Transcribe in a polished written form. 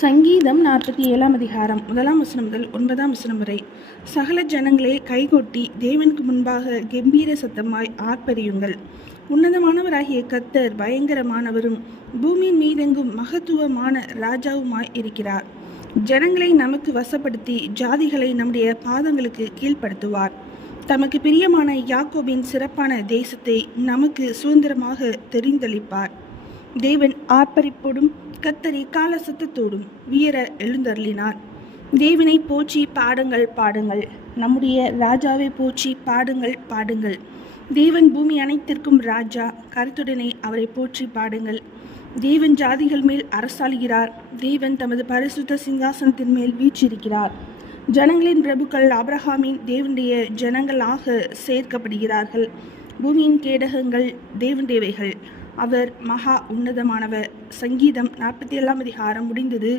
சங்கீதம் 47 அதிகாரம் 1 வசனம் முதல் 9 வசனம் வரை. சகல ஜனங்களே கைகொட்டி தேவனுக்கு முன்பாக கெம்பீர சத்தமாய் ஆர்ப்பரியுங்கள். உன்னதமானவராகிய கர்த்தர் பயங்கரமானவரும் பூமியின் மீதெங்கும் மகத்துவமான ராஜாவுமாய் இருக்கிறார். ஜனங்களை நமக்கு வசப்படுத்தி ஜாதிகளை நம்முடைய பாதங்களுக்கு கீழ்ப்படுத்துவார். தமக்கு பிரியமான யாக்கோபின் சிறப்பான தேசத்தை நமக்கு சுதந்திரமாக தெரிந்தளிப்பார். தேவன் ஆர்ப்பரிப்போடும் கர்த்தரை கால சத்தத்தோடும் வீர எழுந்தருளினார். தேவனை போற்றி பாடுங்கள் பாடுங்கள், நம்முடைய ராஜாவை போற்றி பாடுங்கள் பாடுங்கள். தேவன் பூமி அனைத்திற்கும் ராஜா, கருத்துடனே அவரை போற்றி பாடுங்கள். தேவன் ஜாதிகள் மேல் அரசாளுகிறார். தேவன் தமது பரிசுத்த சிங்காசனத்தின் மேல் வீற்றிருக்கிறார். ஜனங்களின் பிரபுக்கள் ஆபிரகாமின் தேவனுடைய ஜனங்களாக சேர்க்கப்படுகிறார்கள். பூமியின் கேடகங்கள் தேவனுடையவைகள், அவர் மகா உன்னதமானவர். சங்கீதம் 47 அதிகாரம் முடிந்தது.